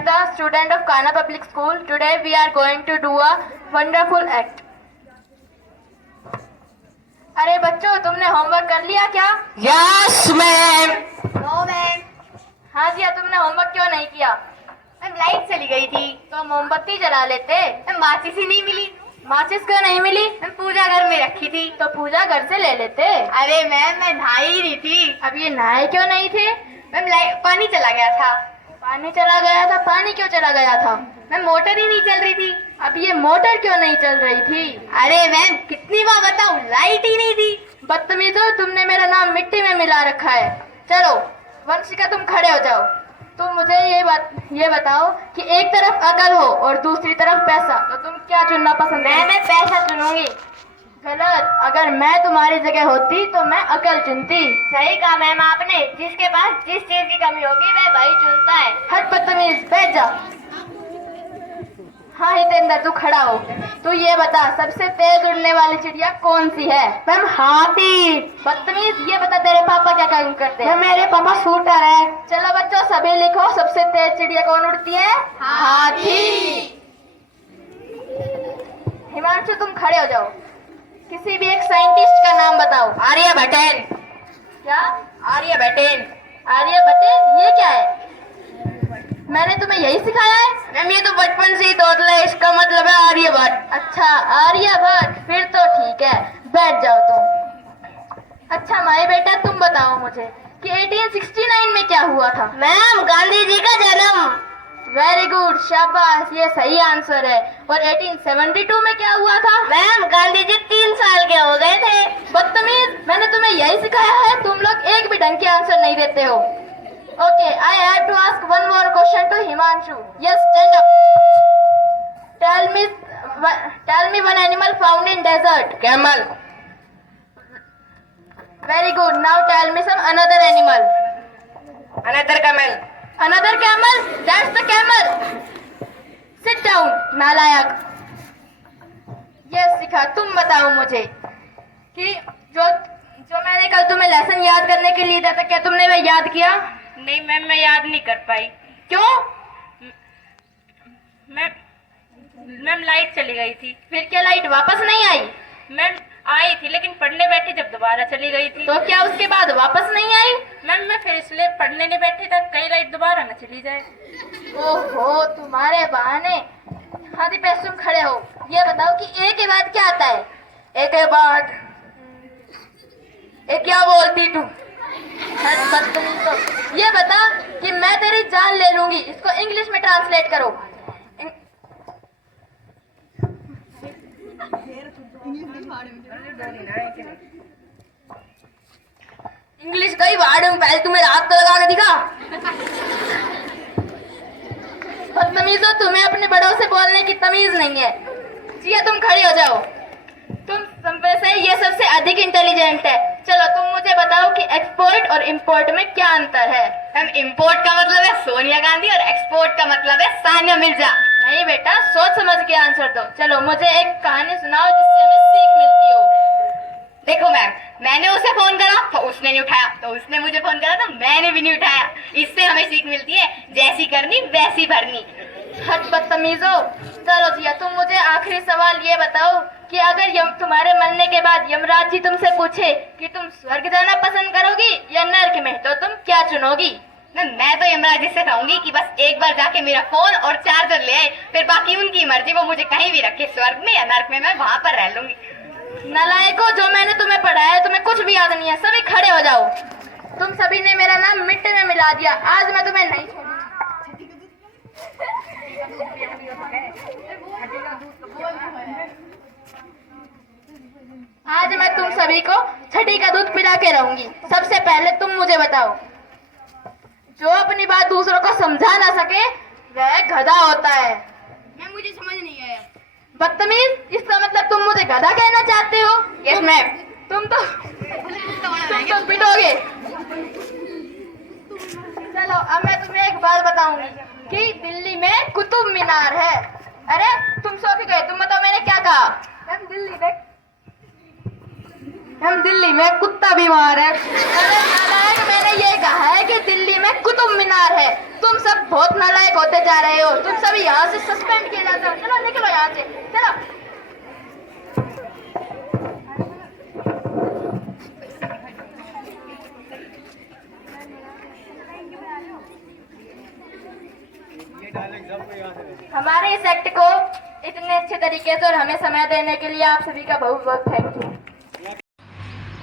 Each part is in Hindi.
are the student of Kana Public School. Today we are going to do a wonderful act. अरे बच्चों, तुमने होमवर्क कर लिया क्या? Yes ma'am. No ma'am. हाँ जी, तुमने होमवर्क क्यों नहीं किया? मैम लाइट चली गई थी तो मोमबत्ती जला लेते। मैम माचिस ही नहीं मिली। माचिस क्यों नहीं मिली? मैम पूजा घर में रखी थी। तो पूजा घर से ले लेते। अरे मैम मैं नहाई ही नहीं थी। अब ये नहाए क्यों नहीं थे? मैम लाइट पानी चला गया था। पानी चला गया था? पानी क्यों चला गया था? मैम मोटर ही नहीं चल रही थी। अब ये मोटर क्यों नहीं चल रही थी? अरे मैम कितनी बार बताऊं, लाइट ही नहीं थी। बदतमीजो, तुमने मेरा नाम मिट्टी में मिला रखा है। चलो वंशिका, तुम खड़े हो जाओ। तुम मुझे ये बताओ कि एक तरफ अकल हो और दूसरी तरफ पैसा, तो तुम क्या चुनना पसंद है? मैं पैसा चुनूंगी। गलत। अगर मैं तुम्हारी जगह होती तो मैं अकल चुनती। सही कहा मैम आपने, जिसके पास जिस चीज की कमी होगी वह वही चुनता है। हट बदतमीज, बैठ जा। हाँ हितेंद्र, तू खड़ा हो। तू ये बता, सबसे तेज उड़ने वाली चिड़िया कौन सी है? मैम हाथी। बदतमीज, ये बता तेरे पापा क्या काम करते हैं? मेरे पापा शूटर है। चलो बच्चों, सभी लिखो, सबसे तेज चिड़िया कौन उड़ती है? हाथी। हिमांशु, तुम खड़े हो जाओ। किसी भी एक साइंटिस्ट का नाम बताओ। आर्यभट्ट। क्या? आर्यभट्ट। आर्यभट्ट? ये क्या है? मैंने तुम्हें यही सिखाया है? मैम ये तो बचपन से ही तोतला है, इसका मतलब है आर्यभट्ट। अच्छा, आर्यभट्ट, फिर तो ठीक है, बैठ जाओ तुम। अच्छा माई बेटा, तुम बताओ मुझे कि 1869 में क्या हुआ था? मैम गांधी जी का जन्म। वेरी गुड, शाबाश, ये सही आंसर है। और 1872 में क्या हुआ था? मैम गांधी जी 3 साल के हो गए थे। बदतमीज, मैंने तुम्हें यही सिखाया है, तुम लोग एक भी ढंग के आंसर नहीं देते हो। Okay, I have to ask one more question to Himanshu. Yes, stand up. Tell me one animal found in desert. Camel. Very good. Now tell me some another animal. Another camel. Another camel? That's the camel. Sit down, नालायक। Yes, शिखा, तुम बताओ मुझे कि जो मैंने कल तुम्हें लेसन याद करने के लिए दिया था, क्या तुमने वह याद किया? नहीं मैम, मैं याद नहीं कर पाई। क्यों? मैम लाइट चली गई थी। फिर क्या लाइट वापस नहीं आई? मैम आई थी, लेकिन पढ़ने बैठी जब दोबारा चली गई थी। तो क्या उसके बाद वापस नहीं आई? मैम मैं फिर इसलिए पढ़ने नहीं बैठी था, कई लाइट दोबारा न चली जाए। ओहो, तुम्हारे बहाने। हाथी पैसे, तुम खड़े हो। ये बताओ कि ए के बाद क्या आता है? ए के बाद ए क्या बोलती तू? तो ये बता कि मैं तेरी जान ले लूंगी, इसको इंग्लिश में ट्रांसलेट करो। इंग्लिश कई वर्ड में पहले तुम्हें हाथ तो लगा के दिखा। बदतमीजो, तुम्हें अपने बड़ों से बोलने की तमीज नहीं है। जिया, तुम खड़ी हो जाओ। तुम सब से ये सबसे अधिक इंटेलिजेंट है। चलो तुम मुझे बताओ कि एक्सपोर्ट और इंपोर्ट में क्या अंतर है? मैम इंपोर्ट का मतलब है सोनिया गांधी और एक्सपोर्ट का मतलब है सानिया मिर्जा। नहीं बेटा, सोच समझ के आंसर दो। चलो मुझे एक कहानी सुनाओ जिससे हमें सीख मिलती हो। देखो मैम, मैंने उसे फोन करा तो उसने नहीं उठाया, तो उसने मुझे फोन करा तो मैंने भी नहीं उठाया। इससे हमें सीख मिलती है, जैसी करनी वैसी भरनी। हट बदतमीजो। चलो जिया, तुम मुझे आखिरी सवाल ये बताओ कि अगर तुम्हारे मरने के बाद यमराज जी तुमसे पूछे कि तुम स्वर्ग जाना पसंद करोगी या नर्क में, तो तुम क्या चुनोगी? मैं तो यमराज जी से कहूंगी कि बस एक बार जाके मेरा फोन और चार्जर ले आए, फिर बाकी उनकी मर्जी, वो मुझे कहीं भी रखे, स्वर्ग में या नर्क में, मैं वहां पर रह लूंगी। नालायको, जो मैंने तुम्हें पढ़ाया है तुम्हें कुछ भी याद नहीं है। सभी खड़े हो जाओ। तुम सभी ने मेरा नाम मिट्टी में मिला दिया। आज मैं तुम्हें नहीं छोड़ूंगी। आज मैं तुम सभी को छठी का दूध पिला के रहूंगी। सबसे पहले तुम मुझे बताओ, जो अपनी बात दूसरों को समझा ना सके वह गधा होता है। मैम मुझे समझ नहीं आया। बदतमीज, इसका मतलब तुम मुझे गधा कहना चाहते हो? Yes ma'am. तुम तो पिटोगे। चलो अब मैं तुम्हें एक बात बताऊंगी कि दिल्ली में कुतुब मीनार है। अरे तुम सो के गए, तुम बताओ मैंने क्या कहा? मैम दिल्ली में हम दिल्ली में कुत्ता बीमार है। अरे नालायक, मैंने ये कहा है कि दिल्ली में कुतुब मीनार है। तुम सब बहुत नालायक होते जा रहे हो। तुम सभी यहाँ से सस्पेंड किए जाते हो। चलो निकलो यहाँ से, चलो। हमारे इस एक्ट को इतने अच्छे तरीके से और हमें समय देने के लिए आप सभी का बहुत बहुत थैंक यू।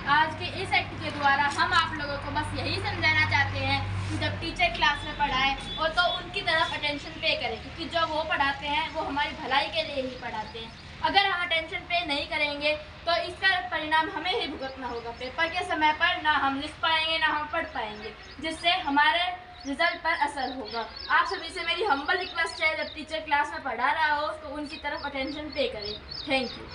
आज के इस एक्ट के द्वारा हम आप लोगों को बस यही समझाना चाहते हैं कि जब टीचर क्लास में पढ़ाएं और तो उनकी तरफ अटेंशन पे करें, क्योंकि जो वो पढ़ाते हैं वो हमारी भलाई के लिए ही पढ़ाते हैं। अगर हम अटेंशन पे नहीं करेंगे तो इसका परिणाम हमें ही भुगतना होगा। पेपर के समय पर ना हम लिख पाएंगे ना हम पढ़ पाएंगे, जिससे हमारे रिजल्ट पर असर होगा। आप सभी से मेरी हम्बल रिक्वेस्ट है, जब टीचर क्लास में पढ़ा रहा हो तो उनकी तरफ अटेंशन पे करें। Thank you.